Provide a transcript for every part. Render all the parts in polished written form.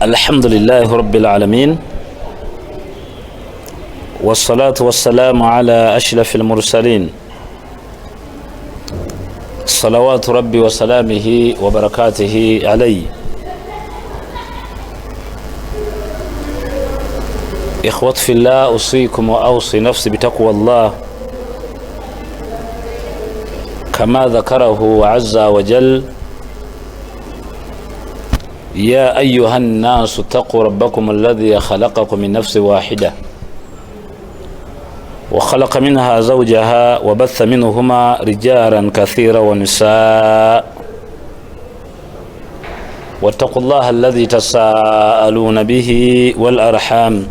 الحمد لله رب العالمين والصلاة والسلام على أشرف المرسلين صلوات ربي وسلامه وبركاته عليه. إخوة في الله، أوصيكم وأوصي نفسي بتقوى الله كما ذكره عز وجل: يا أيها الناس اتقوا ربكم الذي خلقكم من نفس واحدة وخلق منها زوجها وبث منهما رجالا كثيرا ونساء واتقوا الله الذي تساءلون به والأرحام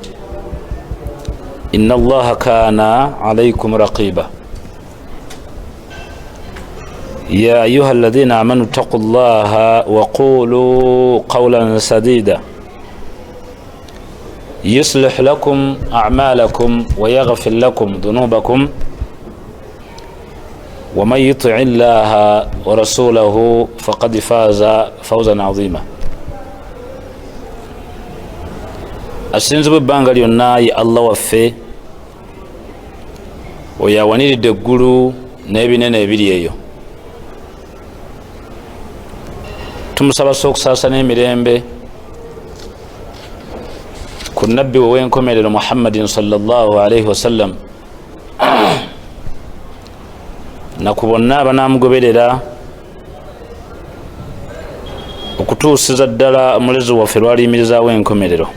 إن الله كان عليكم رقيبا. يا أيها الذين آمنوا اتقوا الله وقولوا قولا سديدا يصلح لكم أعمالكم ويغفر لكم ذنوبكم ومن يطع الله ورسوله فقد فاز فوزا عظيما. asinzibwa ebbanga lyonna ye Allah waffe oyo awaniridde eggulu n'ebinene ebiri eyo. Tumusaba okusaasana emirembe ku nabbi w'enkomerero Muhammadin sallallahu alaihi wasallam na ku bonna abanaamugoberera okutuusiza ddala omulezi waffe lwaliyimirizaawo enkomerero.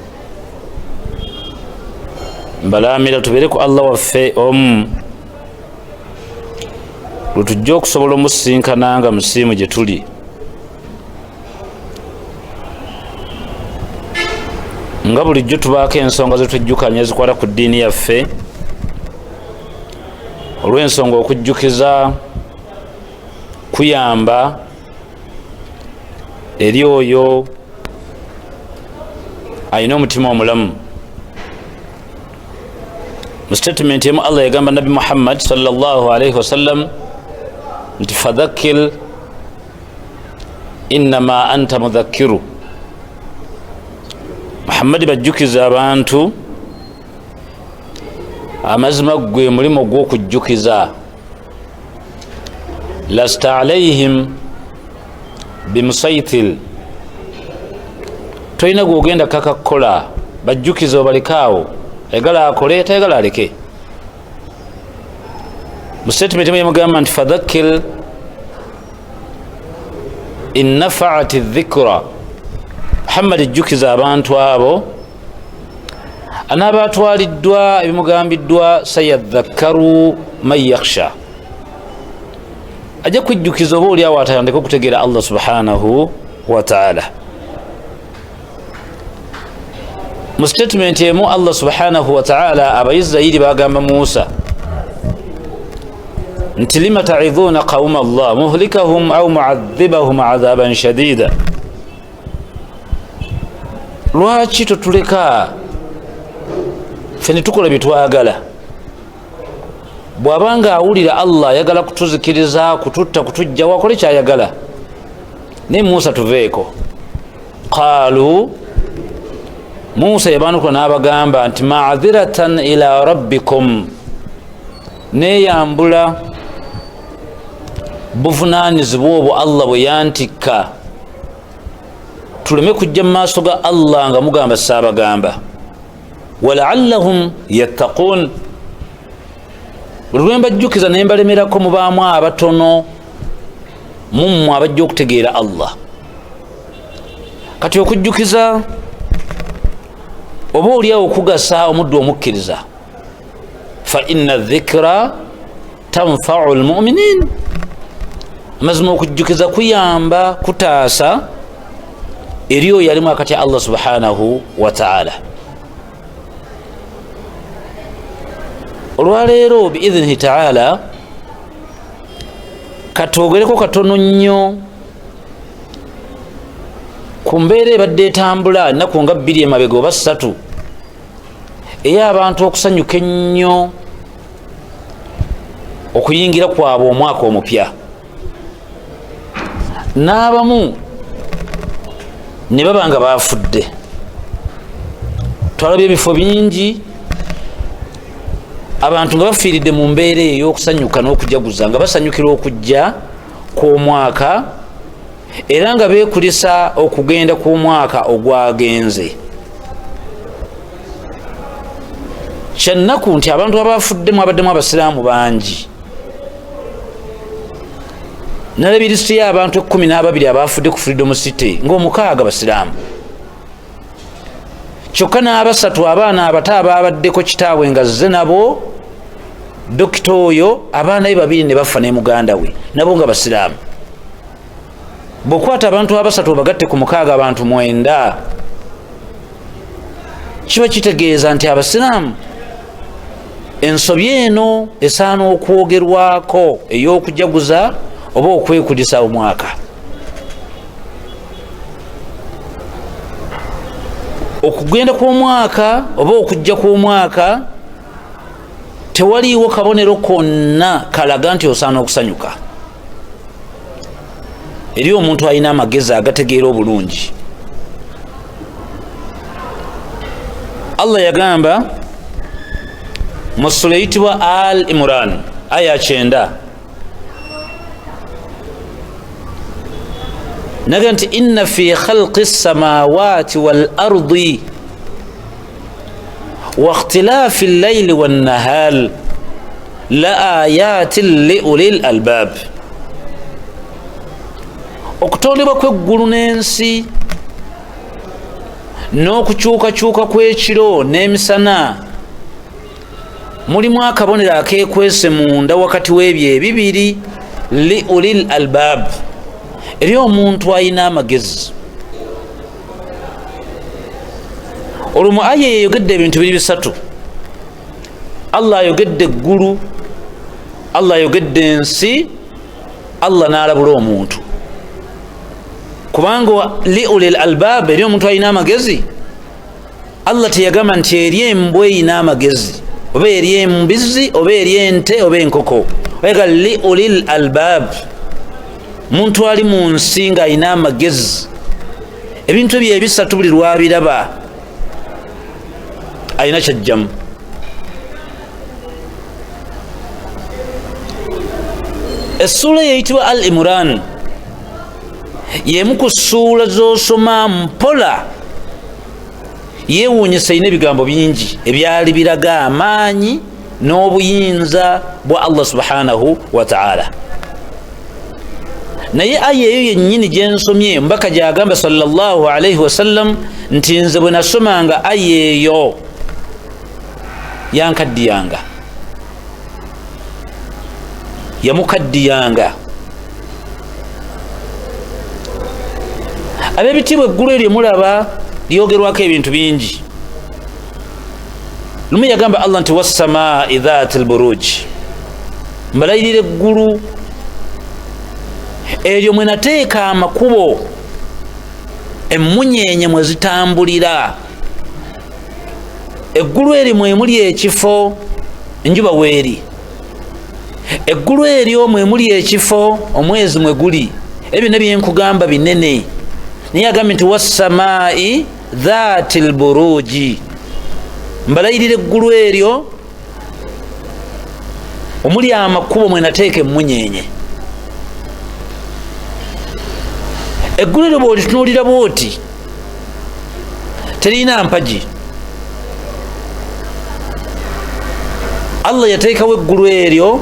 Mbalaamira tubeere ku Allah waffe omu lutujja okusobola omusinkana nga musiimu gye tuli, nga bulijjo tubaako ensonga zetwejjukanya ezikwata ku ddiini yaffe, olw'ensonga okujjukiza kuyamba eri oyo alina omutima omulamu. Mu statement emu Allah yagamba Nabi Muhammad sallallahu alaihi wasallam nti fadhakkir innama anta mudhakkiru. Muhammad bajjukiza abantu, amazima gwe mulimu gw'okujjukiza. lasta alaihim bimusaitil, tolina gwogenda kakakola bajjukiza obalekaawo, ayagala akole tayagala aleke. Mu statement yamugamba nti fadhakkir in nafaati dhikra. Muhammad ejjukiza abantu abo anaabatwaliddwa ebimugambiddwa sayadhakkaru man yakhsha, ajja kujjukiza oba oli awo atandika okutegeera Allah subhanahu wa ta'ala. Mu statement emu Allah subhanahu wa ta'ala abayisirayiri bagamba Musa nti lima ta'idhuna qawma Allah muhlikahum aw mu'adhibahum 'adhaban shadida, lwaki totuleka ffe ne tukola bye twagala? bw'abanga awulira Allah ayagala kutuzikiriza, kututta, kutujja, wakole kyayagala. Ne Musa tuveeko. Qaalu, Musa yabanuka n'abagamba nti ma'adhiratan ila rabbikum, neyambula buvunaanyizibwa obwo Allah bwe yantikka, tuleme kujja mu maaso ga Allah nga mugamba saabagamba. walaallahum yattaqun, buli lwe mbajjukiza ne mbalemerako mubaamu abatono mummwe abajja okutegeera Allah. Kati okujjukiza oba oliawo okugasa omuddu omukkiriza, fa inna dhikra tanfa'u almu'minin, amazima okujjukiza kuyamba kutaasa eri oyo alimu akatya Allah subhanahu wa ta'ala. Olwaleero biidhnihi ta'ala katwogereko katono nnyo ku mbeera ebadde etambula ennaku nga 2 emabega oba 3 ey'abantu okusanyuka ennyo okuyingira kwabwe omwaka omupya. N'abamu ne baba nga bafudde twalabye ebifo bingi abantu nga bafiiridde mu mbeera eyo okusanyuka n'okujaguza nga basanyukira okujja kw'omwaka era nga beekulisa okugenda kw'omwaka ogwagenze. Kyannaku nti abantu abafuddemu abaddemu abasiraamu bangi. Nalabye lisiti y'abantu 12 abafudde ku Freedom City ng'omukaaga basiraamu, kyokka n'abasatu abaana abato ababaddeko kitaabwe nga zze nabo dokita oyo, abaana be 2 ne bafa ne muganda we nabo nga basiraamu. Bw'okwata abantu abasatu obagatte ku mukaaga abantu 9, kiba kitegeeza nti abasiraamu ensobi eno esaana okwogerwako ey'okujaguza oba okwekulisa omwaka. Okugenda kw'omwaka oba okujja kw'omwaka tewaliiwo kabonero konna kalaga nti osaana okusanyuka. Eri omuntu alina amagezi agategeera obulungi. Allah yagamba mu sura eyitibwa Al Imran aya 9 naga nti inna fi khalqi samawati wal ardi wa ikhtilafi al-layli wan nahar la ayatin li ulil albab. Okutondebwa kw'eggulu n'ensi n'okukyukakyuka kw'ekiro n'emisana mulimu akabonero akeekwese munda wakati w'ebyo ebibiri li ulil albab, eri omuntu alina amagezi. Olwo mu aya yayogedde ebintu biri 3. Allah ayogedde eggulu, Allah ayogedde ensi, Allah n'alabula omuntu. Kubanga li ulil albab eri omuntu alina amagezi, Allah teyagamba nti eri embwa erina amagezi oba eri embizi oba eri ente oba enkoko. Wega li ulil albab, muntu ali mu nsi nga alina amagezi. Ebintu ebyo 3 buli lwabiraba alina kyajjamu. Essula yeyitibwa Al Imran yemu ku ssuula z'osoma mpola yeewuunyisa ina ebigambo bingi ebyali biraga amaanyi n'obuyinza bwa Allah subhanahu wa ta'ala. Naye aya eyo yennyini gye nsomye mbaka gyagamba sallallahu alayhi wasallam nti nze bwe nasomanga aya eyo yankaddiyanga, yamukaddiyanga. Ab'ebitiibwa eggulu eryo mulaba lyogerwako ebintu bingi. Lumu yagamba Allah nti wassamaa'i dhaatil buruuj, mbalayirira eggulu eryo mwe nateeka amakubo emmunyeenye mwe zitambulira. Eggulu eryo mwe muli ekifo enjuba weeri, eggulu eryo mwe muli ekifo omwezi mwe guli. Ebyo ne byenkugamba binene. Naye agambye nti wassamaa'i dhaatil buruuji, mbalayirira eggulu eryo omuli amakubo mwe nateeka emmunyeenye. Eggulu eryo bw'olitunuulira bw'oti terina mpagi. Allah yateekawo eggulu eryo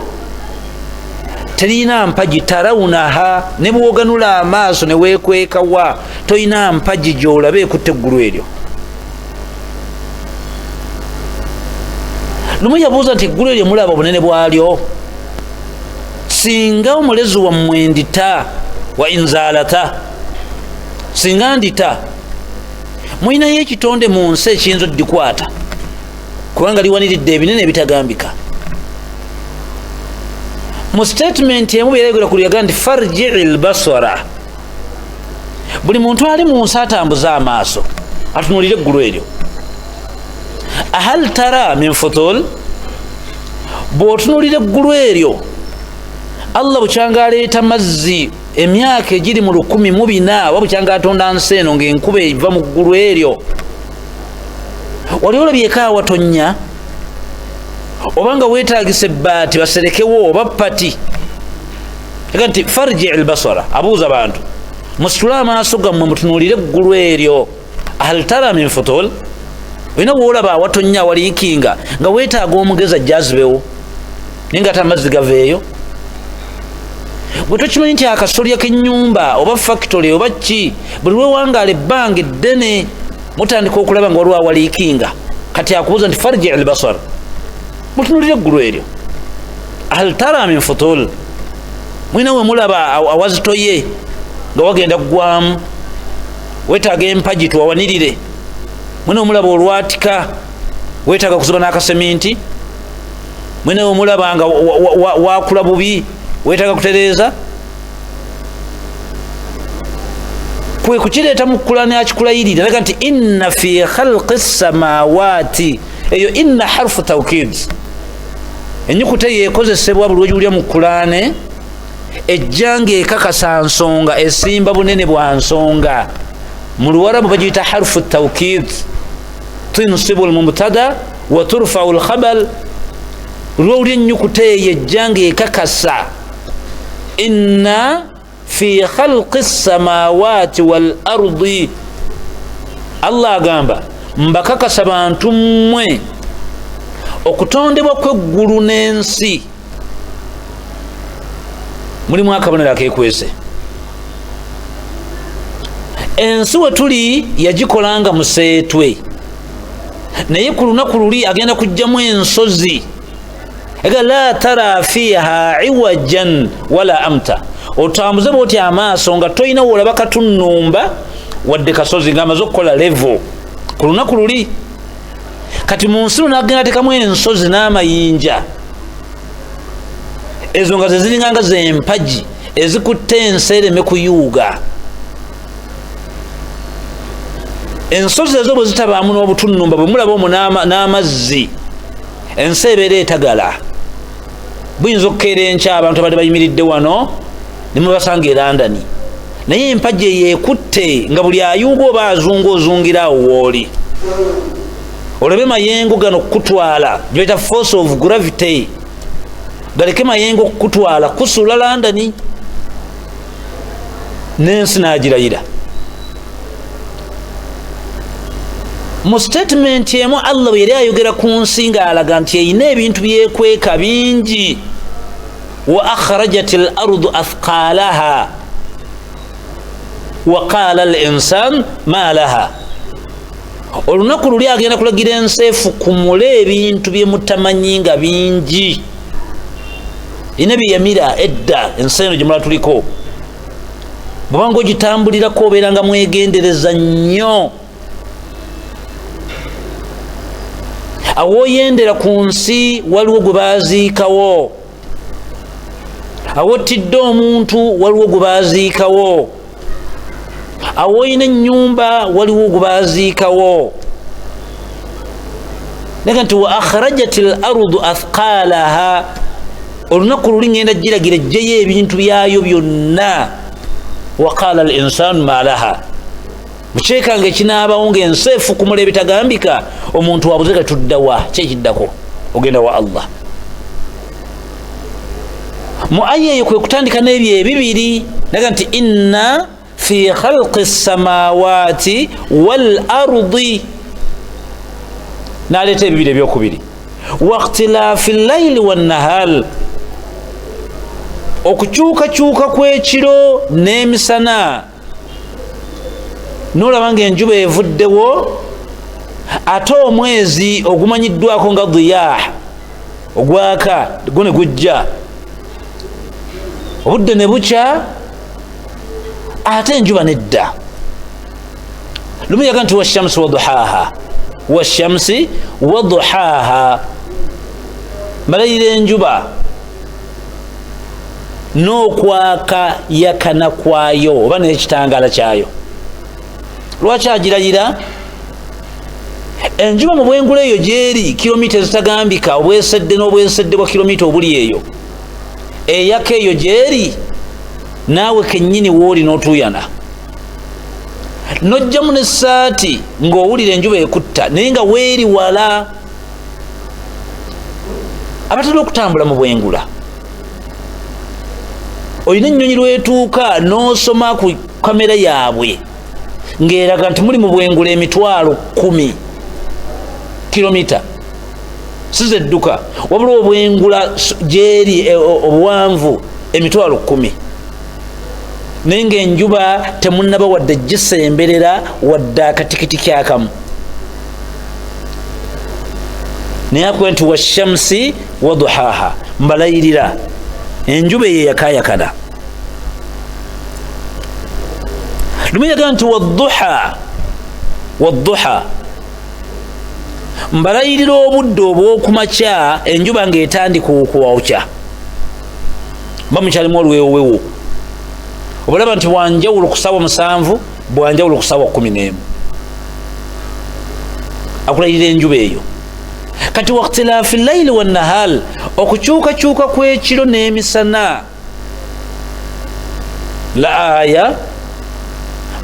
terina mpagi. Tarawunaha, ne bw'oganula amaaso ne weekwekawa toyina mpagi gy'olabe ekutte eggulu eryo. Lumu yabuuza nti eggulu eryo mulaba obunene bwalyo? Singa omulezi wammwe ndita wa inzaalata, singa ndita mulinayo ekitonde mu nsi ekiyinza oddikwata kubanga liwaniridde ebinene ebitagambika. Mu statement emu beeregera ku lyagamba nti farji'il basara, buli muntu ali mu nsi atambuza amaaso atunuulire eggulu eryo. Ahal tara min futul, bw'otunuulira eggulu eryo Allah bukyanga aleeta mazzi emyaka egiri mu 104 oba bukyanga atonda nsi eno ng'enkuba eva mu ggulu eryo, wali olabyeko awatonya obanga wetagisa ebbaati baserekewo oba pati ega nti farji albasara abuuza abantu musitule amaaso gammwe mutunuulire eggulu eryo hal tara min futul olina woolaba awatonya awaliikinga nga weetaaga omugezi ajja azibewo naye nga ate amazzi gaveeyo bwe tokimanyi nti akasolya k'ennyumba oba factory oba ki buli lwewangaala ebbanga eddene mutandika okulaba nga waliwo awaliikinga kati akubuuza nti farji albasar mutunulire eggulu eryo hal tara min futul mwina we mulaba awazitoye nga wagenda kugwamu wetaaga empagi tuwawanirire mwina we mulaba olwatika wetaaga kusiba n'akaseminti mwina we mulaba nga wakula bubi wetaaga kutereeza kwe kukireeta mu Qur'ani akikulayirira laga nti inna fi khalqi samawati eyo inna harfu tawkid enyukuta yekozesebwa buli lwegiwulira mu Qur'ani ejjanga ekakasa nsonga esimba bunene bwa nsonga mu Luwarabu bagiyita harfu tawkid tunsibu almubtada wa turfau alkhabar lwowulira enyukuta eyo ejjanga ekakasa inna fi khalqi samawati wal ardi Allah agamba mbakakasa bantu mmwe okutondebwa kw'eggulu n'ensi mulimu akabonero akeekwese ensi we tuli yagikolanga museetwe naye ku lunaku luli agenda kujjamu ensozi ega la tara fiha iwajan wala amta otambuze bwoti amaaso nga toyina woolaba katunnumba wadde kasozi ng'amaze okukola levo ku lunaku luli kati mu nsi nagenda tekamu ensozi n'amayinja ezo nga zeziringanga zempagi ezikutte ensi ereme kuyuuga ensozi ezo bwe zitabaamu n'obutunnumba bwe mulaba omwo n'amazzi ensi ebeera etagala buyinza okukeera enkya abantu abadde bayimiridde wano ne mubasanga e London naye empagi eyo ekutte nga buli ayuuga oba azunga ozungira awo wooli olabe mayengo gano okukutwala gyeta force of gravity galeke mayengo okukutwala kusuula London n'ensi n'agirayira mu statement emu Allah bwe yali ayogera ku nsi ng'alaga nti eyina ebintu byekweka bingi wa akhrajat al ardu athqalaha wa qala al insan ma laha olunaku luli agenda kulagira ensi efukumule ebintu byemutamanyi nga bingi ina byeyamira edda ensi eno gyemula tuliko bwobanga ogitambulirako obeera nga mwegendereza nnyo awoyendera ku nsi waliwo gwe baziikawo awottidde omuntu waliwo gwe baziikawo awoyina ennyumba waliwo gwe baziikawo naga nti wa akhrajat al ardu athqalaha olunaku luli ngenda giragira ejjeyo ebintu byayo byonna wa qala al insanu ma laha mukyekanga ekinaabawo ng'ensi efukumula ebitagambika omuntu wabuze kati tuddawa kyekiddako ogenda wa Allah mu aya eyo kwe kutandika n'ebyo ebibiri naga nti inna fi khalqi samawati wal ardi n'aleeta ebibiri ebyokubiri wa ikhtilaafi llayli wannahar okukyukakyuka kw'ekiro n'emisana n'olaba nga enjuba evuddewo ate omwezi ogumanyiddwako nga diyah ogwaka gwo ne gujja obudde ne bukya ate enjuba nedda lumu yaga nti washamsi waduhaha washamsi waduhaha malayira enjuba n'okwaka yakana kwayo oba n'ekitangaala kyayo lwaki agirayira enjuba mu bwengula eyo gyeri kilomita ezitagambika obwesedde n'obwesedde bwa kilomita obuli eyo eyaka eyo gyeri naawe kennyini wooli n'otuuyana nojjamu n'essaati ng'owulira enjuba ekutta naye nga weeri wala. abatera okutambula mu bwengula, olina ennyonyi lwetuuka n'osoma ku kamera yaabwe ng'eraga nti muli mu bwengula emitwalo 10 kilomita, si zedduka wabula obwengula gyeri obuwanvu emitwalo 10, naye ng'enjuba temunnaba wadde gisemberera wadde akatikiti kyakamu. naye akuwe nti washamsi waduhaha, mbalayirira enjuba eyo yakayakana. lumu yagaa nti wadduha, mbalayirira obudde obw'okumakya enjuba ng'etandika okwokya, mba mukyalimu olwewowewo. obalaba nti bwanjawulo ku ssaawa 7 bwanjawulo ku ssaawa 11, akulayirira enjuba eyo. kati wakhtilaafi llaili wannahal, okukyukakyuka kw'ekiro n'emisana, la aya,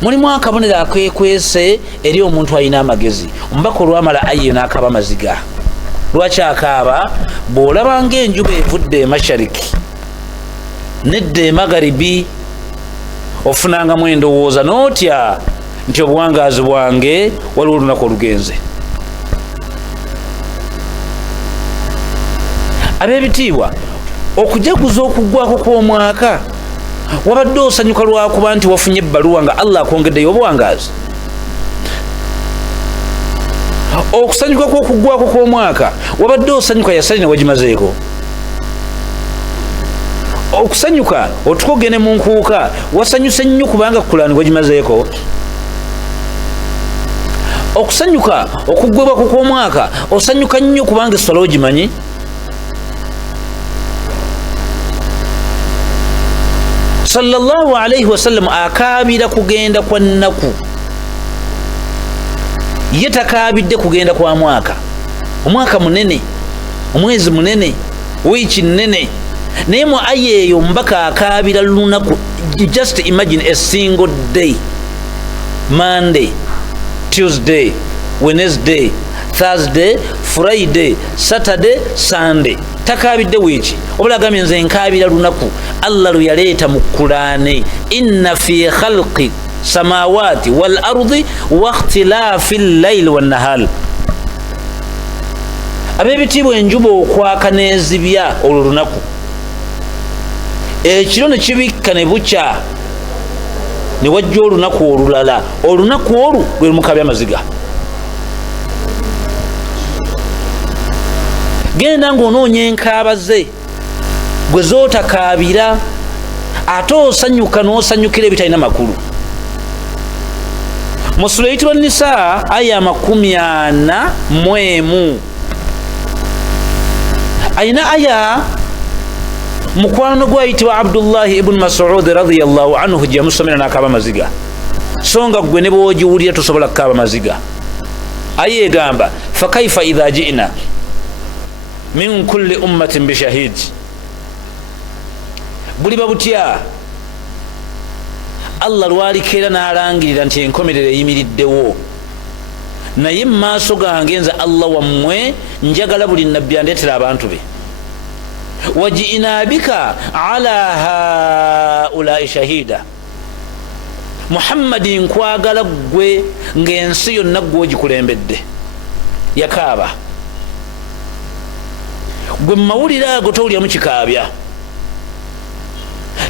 mulimu akabonero akekwese eri omuntu alina amagezi. omubaka olwamala aye n'akaaba maziga. lwaki akaaba? bw'olaba ng'enjuba evudde emashariki nedda emagaribi, ofunangamu endowooza n'otya nti obuwangaazi bwange waliwo olunaku olugenze. ab'ebitiibwa, okujaguza okuggwako kw'omwaka, wabadde osanyuka lwakuba nti wafunye ebbaluwa nga Allah akwongeddeyo obuwangaazi? okusanyuka kw'okuggwako kw'omwaka, wabadde osanyuka yasali ne wagimazeeko? okusanyuka otukogene mu nkuuka, wasanyuse nnyo kubanga kulani wagimazeeko? okusanyuka okuggwebwako kw'omwaka, osanyuka nnyo kubanga essala ogimanyi? sallallahu alaihi wasallam akaabira kugenda kwa nnaku, ye takaabidde kugenda kwa mwaka. omwaka munene, omwezi munene, wiiki nnene, naye mu aya eyo mbaka akaabira lunaku. just imagine a single day, Monday, Tuesday, Wednesday, Thursday, Friday, Saturday, Sunday. takaabidde wiiki, obulagambye nze nkaabira lunaku. Allah lwe yaleeta mu Qur'ani, inna fi khalqi samawati wal ardi wa ikhtilafi llaili wan nahar. ab'ebitiibwa, enjuba okwaka n'ezibya olwo lunaku, ekiro ne kibikka ne bukya ne wajja olunaku olulala. olunaku olwo lwe lumukabya amaziga. genda ng'onoonya enkaaba ze gwe zootakaabira, ate osanyuka n'osanyukira ebitalina makulu. mu sura eyitibwa Nisaa aya 41 ayina aya mukwano gwayitibwa Abdullahi ibn Mas'ud radiyallahu anhu gye yamusomera n'akaaba maziga. so nga gwe ne bw'ogiwulira tosobola kukaaba maziga. aya egamba fakaifa idha ji'na min kulli ummatin bishahid, buliba butya Allah lwalikeera n'alangirira nti enkomerero eyimiriddewo, naye mu maaso gange nze Allah wammwe njagala buli nabbi andeetera abantu be. waji'ina bika ala haulai shahida, Muhammadi nkwagala gwe ng'ensi yonna gwe ogikulembedde. yakaaba gwe mumawulire ago towuliramu kikaabya,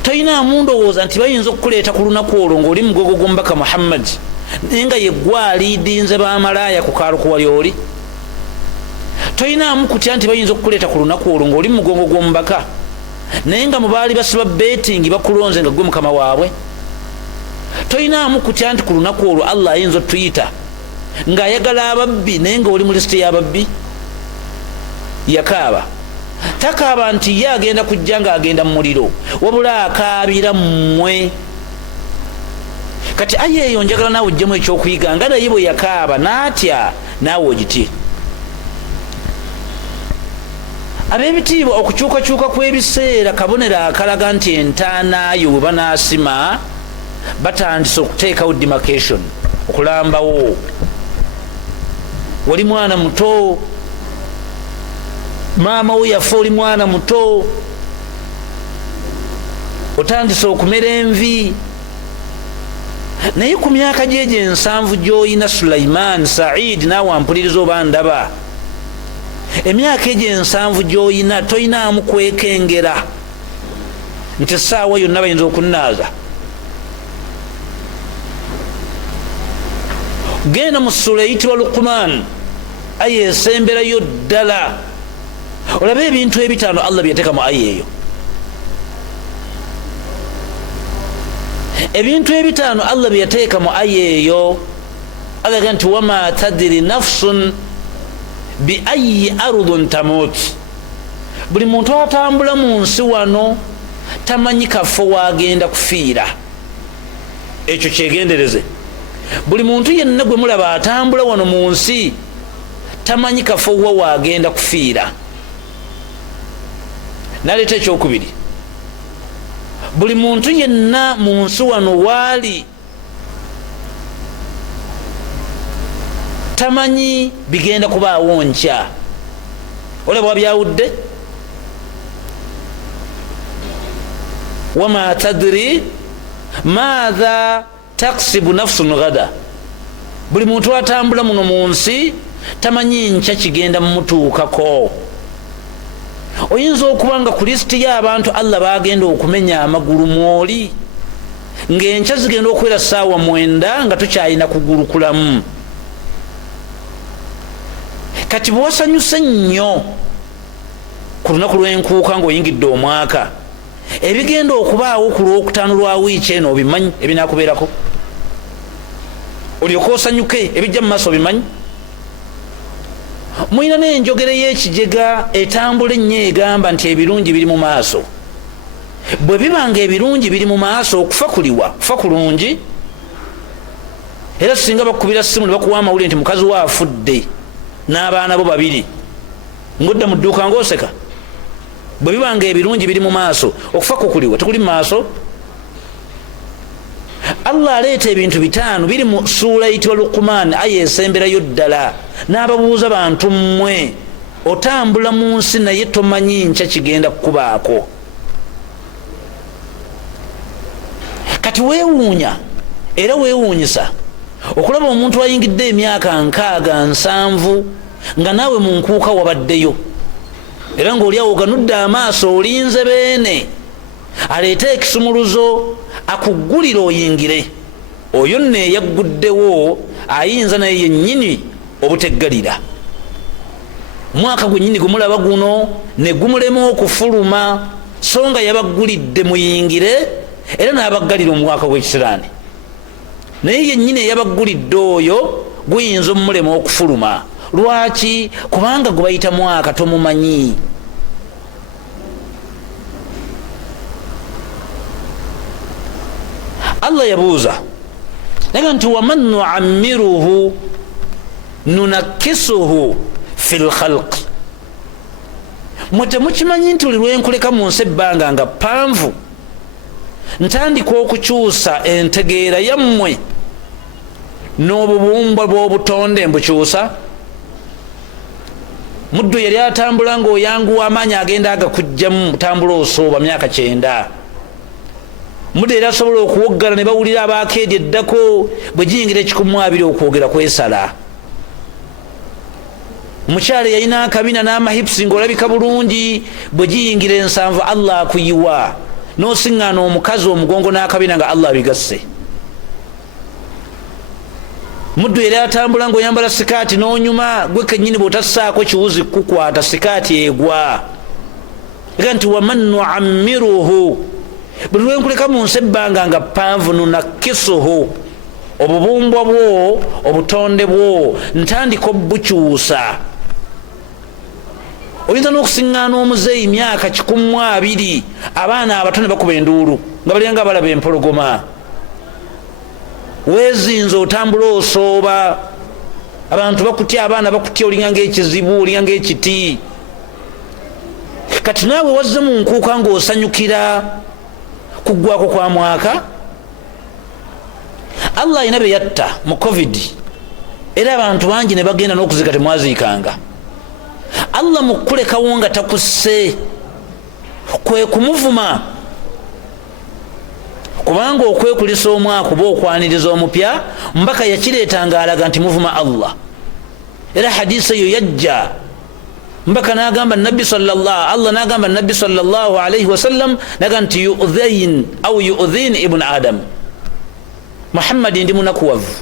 toyinaamu ndowooza nti bayinza okukuleeta ku lunaku olwo ng'oli mugogo gw'omubaka Muhammad naye nga ye gwe aliidinze bamalaaya ku kaalo kuwali oli. toyinaamu kutya nti bayinza okukuleeta ku lunaku olwo ng'oli mugongo gw'omubaka naye nga mubaali basiba betingi bakulonze nga gwe mukama waabwe. toyinaamu kutya nti ku lunaku olwo Allah ayinza otuyita ng'ayagala ababbi naye ng'oli mu lisiti y'ababbi. yakaaba takaaba nti ye agenda kujja ng'agenda mu muliro, wabula akaabira mmwe. kati aya eyo njagala naawe ojjemu ekyokuyiga nga naye bwe yakaaba n'atya naawe ogiti. ab'ebitiibwa, okukyukakyuka kw'ebiseera kabonero akalaga nti entaanaayo bwe banaasima batandise okuteekawo demarcation. okulambawo. Wali mwana muto, maama wo yafa, oli mwana muto, otandise okumera envi. Naye ku myaka gyegyo 7 gyoyina Sulaiman Said, naawe ampuliriza oba ndaba, emyaka egyo 7 gyoyina toyinaamu kwekengera nti essaawa yonna bayinza okunnaaza. Genda mu ssula eyitibwa Luqman, aya esemberayo ddala, olabe ebintu ebitaano Allah byeteeka mu aya eyo. Ebintu ebitaano Allah byeteeka mu aya eyo, agaga nti wama tadiri nafsun bi ayi ardun tamut. Buli muntu atambula mu nsi wano tamanyi kafo wagenda kufiira. Ekyo kyegendereze. Buli muntu yenna gwe mulaba atambula wano mu nsi tamanyi kafo wa wagenda kufiira. Naleeta ekyokubiri, buli muntu yenna mu nsi wano waali tamanyi bigenda kubaawo nkya. Olaba wabyawudde? wama tadri maadha taksibu nafsun ghada. Buli muntu atambula muno mu nsi tamanyi nkya kigenda mumutuukako. Oyinza okuba nga ku lisiti y'abantu Allah bagenda okumenya amagulu mwoli, ng'enkya zigenda okubeera ssaawa 9 nga tukyalina kugulukulamu. Kati bw'osanyuse nnyo ku lunaku lw'enkuuka ng'oyingidde omwaka, ebigenda okubaawo ku Lwokutaano lwa wiiki eno obimanyi ebinaakubeerako? Olyoka osanyuke ebijja mu maaso obimanyi? Muyina n'enjogera y'ekijega etambula ennyo egamba nti ebirungi biri mu maaso. Bwe bibanga ebirungi biri mu maaso, okufa kuliwa? Kufa kulungi. Era singa bakubira simu ne bakuwa amawulire nti mukazi we afudde n'abaana bo 2, ng'odda mu dduuka ng'oseka. Bwe bibanga ebirungi biri mu maaso, okufa kukuliwa? Tekuli mu maaso. Allah aleeta ebintu 5 biri mu ssuula eyitibwa Luqman, aya esemberayo ddala, n'ababuuza bantu mmwe otambula mu nsi naye tomanyi nkya kigenda kukubaako. Kati weewuunya era weewuunyisa okulaba omuntu ayingidde emyaka 67 nga naawe mu nkuuka wabaddeyo, era ng'oliawo oganudde amaaso olinze beene, aleete ekisumuluzo akuggulira oyingire. Oyo nno eyagguddewo ayinza naye yennyini obuteggalira. Mwaka gwennyini gumulaba guno ne gumulema okufuluma, so nga yabaggulidde muyingire era n'abaggalira omwaka gw'ekisiraani. Naye yennyini eyabaggulidde oyo guyinza omulema okufuluma. Lwaki? Kubanga gwe bayita mwaka tomumanyi. Allah yabuuza naga nti waman nuammiruhu nunakkisuhu fi lkhalq. Mwe temukimanyi nti oli lwenkuleka mu nsi ebbanga nga ppanvu ntandika okukyusa entegeera yammwe n'obubumbwa bw'obutonde mbukyusa? Muddu yali atambula ng'oyanguwa amaanyi agenda agakugjamu mutambula osooba myaka 9. Muddu era asobola okuwoggala ne bawulira abakeedi eddako bwe giyingira 120 okwogera kwesala. Mukyala yalina akabina n'amahipusi ng'olabika bulungi, bwe giyingira 7 Allah akuyiwa, n'osiŋŋaana omukazi omugongo n'akabina nga Allah bigasse. Muddu era atambula ng'oyambala sikaati n'onyuma, gwe kennyini bw'otassaako kiwuzi kukwata sikaati egwa. Ega nti waman nuammiruhu, buli lwenkuleka mu nsi ebbanga nga ppanvu, nunakkisuhu, obubumbwa bwo obutonde bwo ntandika obukyusa. Oyinza n'okusiŋŋaana omuzeeyi myaka 120, abaana abato ne bakuba enduulu nga balinga balaba empologoma. Weezinze otambula osooba, abantu bakutya, abaana bakutya, olinga ng'ekizibu, olinga ng'ekiti. Kati naawe wazze mu nkuuka ng'osanyukira kuggwako kwa mwaka. Allah alina be yatta mu covid era abantu bangi ne bagenda n'okuzika temwaziikanga. Allah mukulekawo nga takusse kwe kumuvuma, kubanga okwekulisa omwaka oba okwaniriza omupya mbaka yakireetanga alaga nti muvuma Allah. Era hadisi eyo yajja mbaka nagamba nabbi Allah nagamba nabbi sallallahu alayhi wasallam naga nti yu'dhin au yu'dhin ibn adam, Muhammadi ndi munakuwavu,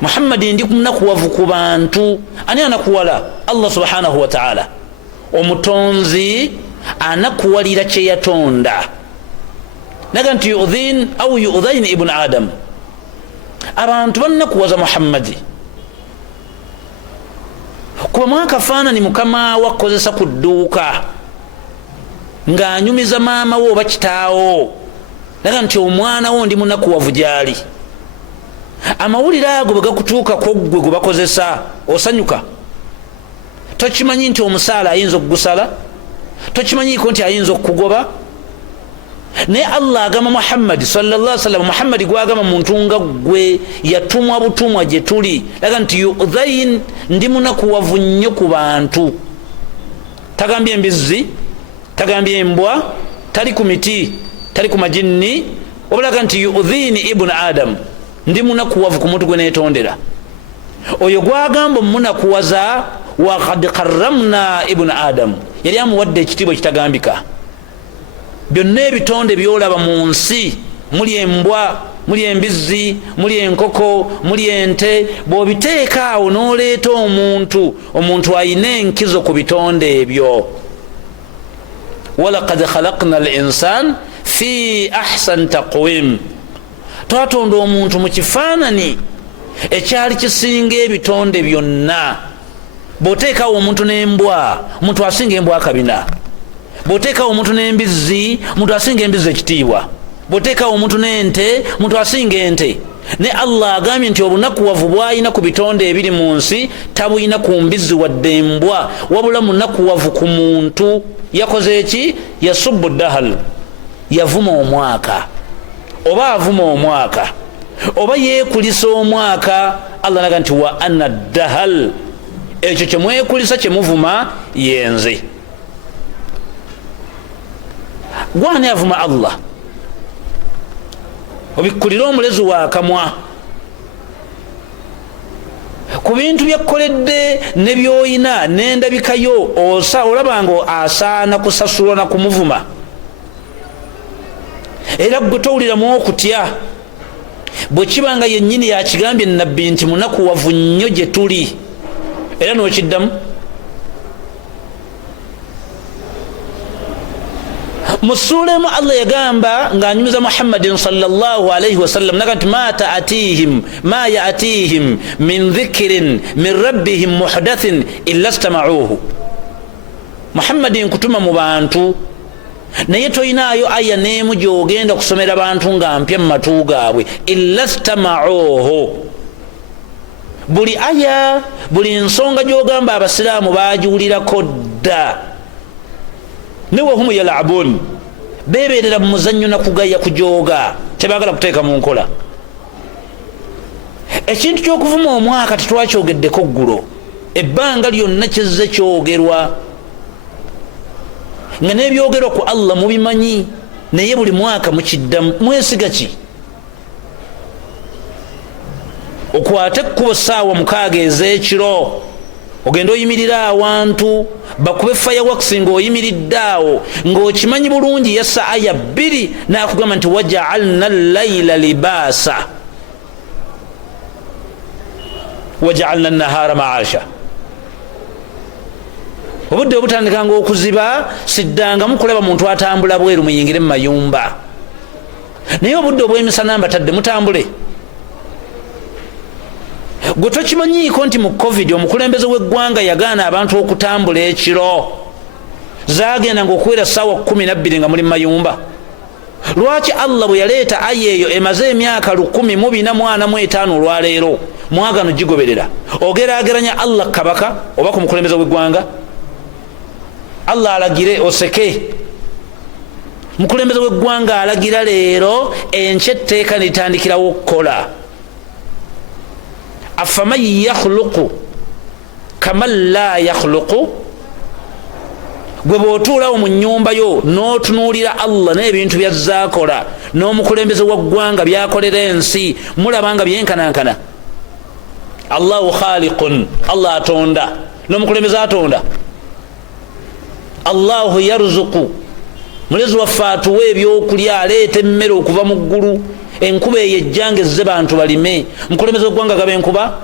Muhammadi ndi munakuwavu ku bantu. Ani anakuwala? Allah subhanahu wa ta'ala, omutonzi anakuwalira kye yatonda. Naga nti yu'dhin au yu'dhin ibn adam, abantu banakuwaza Muhammadi kuba mwakafaanani mukama wakozesa ku dduuka ng'anyumiza maama wo oba kitaawo. Naga nti omwana wo ndi munakuwavu gyali. Amawulire ago bwe gakutuukako ggwe gwe bakozesa osanyuka? Tokimanyi nti omusaala ayinza okugusala? Tokimanyiiko nti ayinza okukugoba? Naye Allah agamba Muhammadi sallallahu alaihi wasallam, Muhammadi gwagamba muntu nga gwe yatumwa butumwa gye tuli. Laga nti yu'dhain, ndi munakuwavu nnyo ku bantu. Tagambye embizzi, tagambye embwa, tali ku miti, tali ku majinni, wabulaga nti yu'dhini ibn adam, ndi munakuwavu ku muntu gwe neetondera. Oyo gwagamba munakuwaza wa qad karramna ibn adam, yali amuwadde ekitiibwa ekitagambika. Byonna ebitonde byolaba mu nsi, muli embwa, muli embizzi, muli enkoko, muli ente, bw'obiteeka awo n'oleeta omuntu ayina enkizo ku bitonde ebyo. walaqad khalaqna al-insan fi ahsan taqwim, twatonda omuntu mu kifaanani ekyali kisinga ebitonde byonna. Bw'oteekawo omuntu n'embwa, omuntu asinga embwa akabina. Bw'oteekawo omuntu n'embizzi, omuntu asinga embizzi ekitiibwa. Bw'oteekawo omuntu n'ente, omuntu asinga ente. Ne Allah agambye nti obunakuwavu bw'alina ku bitonde ebiri mu nsi tabulina ku mbizzi wadde embwa, wabula munakuwavu ku muntu. Yakoze eki? Yasubbu dahal, yavuma omwaka, oba avuma omwaka, oba yeekulisa omwaka. Allah naga nti wa anna dahal, ekyo kye mwekulisa kye muvuma yenze. Gwani avuma Allah? Obikkulira omulezi wa kamwa ku bintu byakkoledde ne byoyina n'endabikayo, olabanga asaana kusasulwa na kumuvuma. Era gwe towuliramu okutya bwe kibanga yennyini yakigambye nabbi nti munakuwavu nnyo gye tuli, era n'okiddamu. Mu ssuula emu Allah yagamba ng'anyumiza Muhammadin sallallahu alayhi wasallam naga nti ma ya'tihim min dhikrin min rabbihim muhdathin illa istama'uhu. Muhammadin kutuma mu bantu, naye toyinaayo aya n'emu gy'ogenda kusomera bantu nga mpya mu matu gaabwe. Illa istama'uhu, buli aya, buli nsonga gy'ogamba abasiraamu baagiwulirako dda. Ne wahum yalabun, bebeerera mu muzannyo na kugaya kujooga, tebaagala kuteeka mu nkola. Ekintu ky'okuvuma omwaka tetwakyogeddeko ggulo, ebbanga lyonna kizze kyogerwa, nga n'ebyogerwa ku Allah mubimanyi, naye buli mwaka mukiddamu. Mwesiga ki? Okwate ekkubo ssaawa 6 ez'ekiro, ogenda oyimirira awantu bakube fireworks ng'oyimiridde awo ng'okimanyi bulungi yassa aya 2 n'akugamba nti waja'alna al-layla libaasa waja'alna an-nahaara ma'aasha. Obudde obutandikanga okuziba siddangamu kulaba muntu atambula bweru muyingire mu mayumba, naye obudde obw'emisana mbatadde mutambule. Gwe tokimanyiiko nti mu covid omukulembeze w'eggwanga yagaana abantu okutambula ekiro, zaagenda ng'okuwera ssaawa 12 nga muli mu mayumba. Lwaki Allah bwe yaleeta aya eyo emaze emyaka 1445 olwaleero mwagano gigoberera? Ogeraageranya Allah kabaka oba ku mukulembeze w'eggwanga? Allah alagire oseke, mukulembeze w'eggwanga alagira leero enkya etteeka litandikirawo okukola. afaman yakhluqu kaman la yakhluqu, gwe bw'otuulawo mu nnyumba yo n'otunuulira Allah n'ebintu byazaakola n'omukulembeze wa ggwanga byakolera ensi, mulaba nga byenkanankana. Allahu khaliqun, Allah atonda, n'omukulembeze atonda. Allahu yarzuqu, mulezi waffe atuwa ebyokulya, aleeta emmere okuva mu ggulu, enkuba eyo ejjanga ezze bantu balime, mukulembeze w'eggwanga gaba enkuba.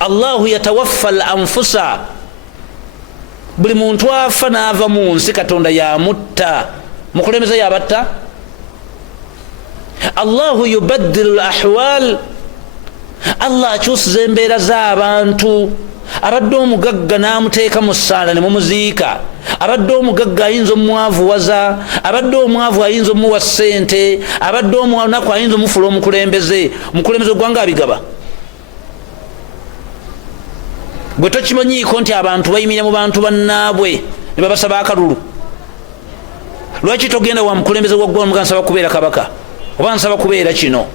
Allahu yatawaffa al anfusa, buli muntu afa n'ava mu nsi Katonda yamutta, mukulembeze yabatta. Allahu yubaddilu al ahwal, Allah akyusiza embeera z'abantu. Abadde omugagga n'amuteeka mu ssaala ne mumuziika, abadde omugagga ayinza omwavuwaza, abadde omwavu ayinza omuwa ssente, abadde omunaku ayinza omufula omukulembeze. Omukulembeze gwanga abigaba. Gwe tokimanyiiko nti abantu bayimirira mu bantu bannaabwe ne babasaba akalulu? Lwaki togenda wa mukulembeze gwa ggwanga muga nsaba kubeera kabaka oba nsaba kubeera kino?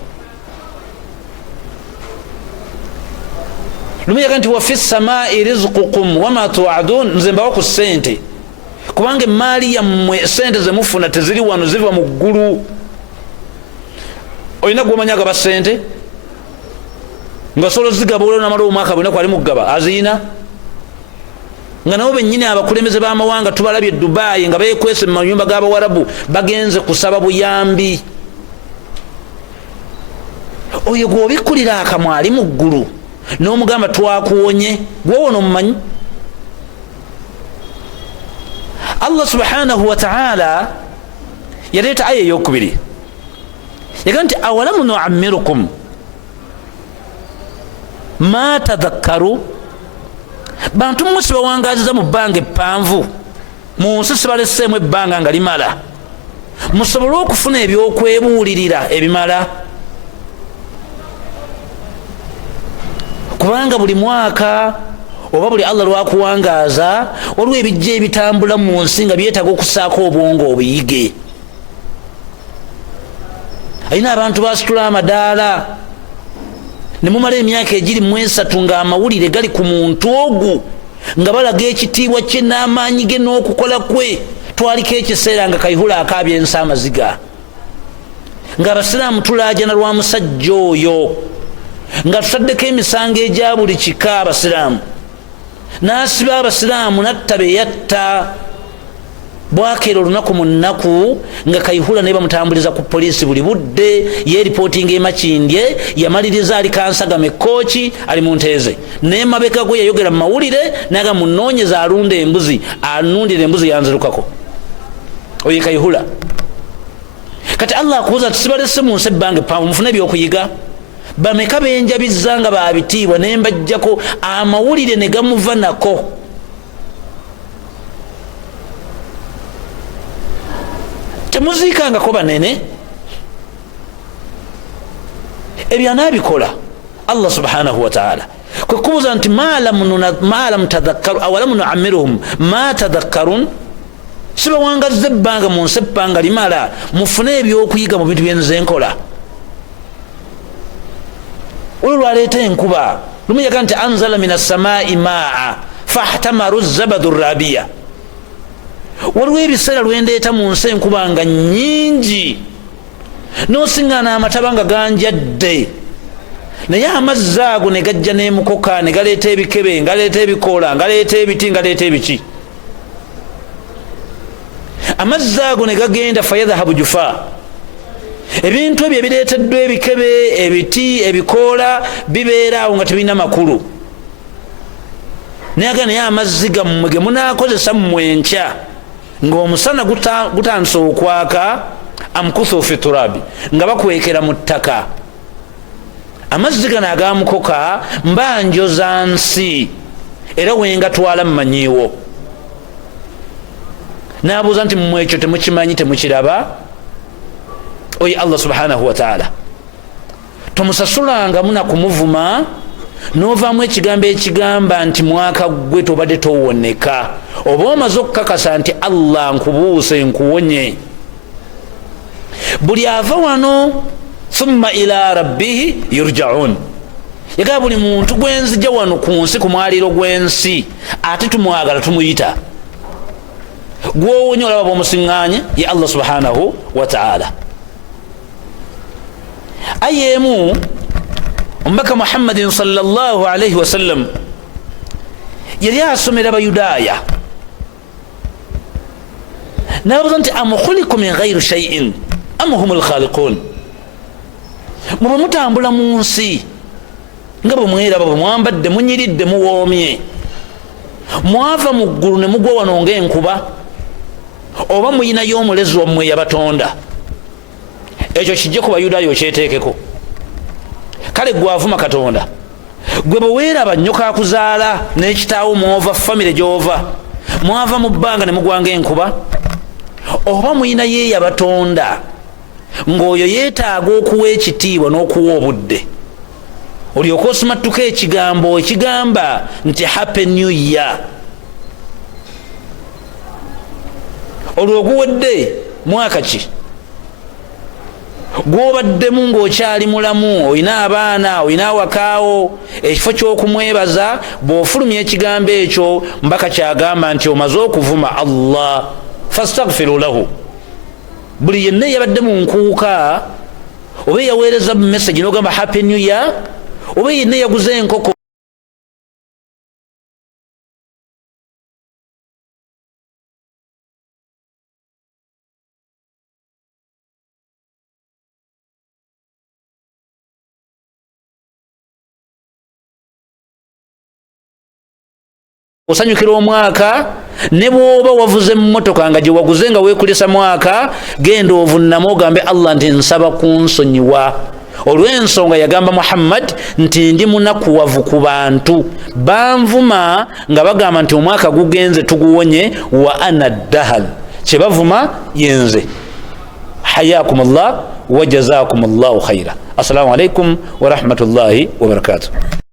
Lumiyaga nti wafi samai rizqukum wama tuadun, nze mbawa ku ssente, kubanga emaali yammwe sente zemufuna teziri wano, ziva mu ggulu. Olina gwomanya agaba sente nga solo zigaba olwo namala omwaka bwena kwali mugaba azina, nga nabo bennyini abakulembeze b'amawanga tubalabye Dubai nga beekwese mu manyumba g'Abawarabu bagenze kusaba buyambi. Oyo gw'obikkulira akamwa ali mu ggulu n'omugamba twakuwonye, gwewona omumanyi. Allah subhanahu wa ta'ala yaleeta aya eyokubiri, yaga nti awalamu nu'ammirukum ma tadhakkaru, bantu mmwe sibawangaziza mu bbanga eppanvu, mu nsi sibalesseemu ebbanga nga limala, musobole okufuna ebyokwebuulirira ebimala. Kubanga buli mwaka oba buli Allah lwakuwangaaza waliwo ebijja ebitambula mu nsi nga byetaaga okussaako obwongo obuyige. Alina abantu basitula amadaala ne mumala emyaka egiri mu 3 nga amawulire gali ku muntu ogwo nga balaga ekitiibwa kye n'amaanyi ge n'okukola kwe. Twaliko ekiseera nga Kayihura akaabya ensi amaziga, nga abasiraamu tulaajana lwa musajja oyo, nga tutaddeko emisango egya buli kika abasiraamu, n'asiba abasiraamu natta beyatta. Bwakeera olunaku mu nnaku nga Kayihura ne bamutambuliza ku poliisi buli budde, yeeripootinga emakindye, yamaliriza ali kansagame kooki ali mu nteeze, naye mabega gwe yayogera mu mawulire naga munoonyeza alunda embuzi, anundira embuzi yanzirukako. Oyo Kayihura. Kati Allah akubuza nti sibalese mu nsi ebbanga eppanvu mufune ebyokuyiga. Bameka benjabizza nga babitiibwa ne mbajjako amawulire ne gamuva nako. Temuziikangako banene, ebyo anaabikola Allah subhanahu wa ta'ala. Kwe kubuuza nti ma lam tadhakkaru awalamu nu'ammiruhum ma tadhakkarun, sibawangazza ebbanga mu nsi ebbanga limala mufune ebyokuyiga mu bintu byenze nkola. Olwo lwaleeta enkuba, lumiyaga nti anzala min assamai maa fahtamaru zabadu rabiya. Waliwo ebiseera lwendeeta mu nsi enkuba nga nnyingi n'osiŋŋaana amataba nga ganjadde, naye amazzi ago ne gajja n'emukoka ne galeeta ebikebe, ngaleeta ebikoola, ngaleeta ebiti, ngaleeta ebiki. Amazzi ago ne gagenda fayadhahabu jufa. Ebintu ebyo ebireeteddwa ebikebe, ebiti, ebikoola bibeera awo nga tebirina makulu. Naye amazzi gammwe ge munaakozesa mmwe enkya ng'omusana gutandise okwaka, amkuthu fi turabi, nga bakwekera mu ttaka. Amazzi gano agamukoka mbanjoza nsi era wengatwala mmanyiiwo. N'abuuza nti mmwe ekyo temukimanyi, temukiraba? Oyi Allah subhanahu wa ta'ala tomusasulanga muna kumuvuma n'ovaamu ekigambo ekigamba nti mwaka gwe tobadde towoneka oba omaze okukakasa nti Allah nkubuuse nkuwonye, buli ava wano thumma ila rabbihi yurjaun. Yagala buli muntu gwenzija wano ku nsi, ku mwaliro gw'ensi, ate tumwagala tumuyita, gwowonye olaba bwomusiŋŋaanye ye Allah subhanahu wa ta'ala. Ayemu omubaka Muhammadin sallallahu alayhi wasallam yali asomera Bayudaaya nababuuza nti amukhuliku min ghayri shay'in am humul khaliqun, muba mutambula mu nsi nga bwe mweraba, bwe mwambadde munyiridde muwoomye, mwava mu ggulu ne mugwa wano ng'enkuba, oba muyinayo omulezi wammwe yabatonda? Ekyo kijje ku Bayudaaya okyeteekeko. Kale gwe avuma Katonda, gwe bwe weeraba nnyoka akuzaala n'ekitaawo mwova famire gy'ova, mwava mu bbanga ne mugwanga enkuba, oba muyina ye yabatonda ng'oyo yeetaaga okuwa ekitiibwa n'okuwa obudde, olyoka osumattuka ekigambo ekigamba nti happy new year, olwo oguwedde mwaka ki gwobaddemu ng'okyali mulamu, olina abaana, olina awakaawo, ekifo ky'okumwebaza bw'ofulumya ekigambo ekyo mbaka kyagamba nti omaze okuvuma Allah, fastaghfiru lahu. Buli yenna yabadde mu nkuuka, oba yaweereza message n'ogamba happy new year, oba yenna yaguze enkoko osanyukira omwaka, ne bwoba wavuze mmotoka nga gye waguze nga weekulisa mwaka, genda ovunnama ogambe Allah nti nsaba kunsonyiwa olw'ensonga yagamba Muhammad nti ndi munakuwavu ku bantu, banvuma nga bagamba nti omwaka gugenze tuguwonye, wa ana dahal, kye bavuma yenze. Hayakum Allah wa jazakum Allahu khaira. Assalamu alaikum wa rahmatullahi wa barakatuh.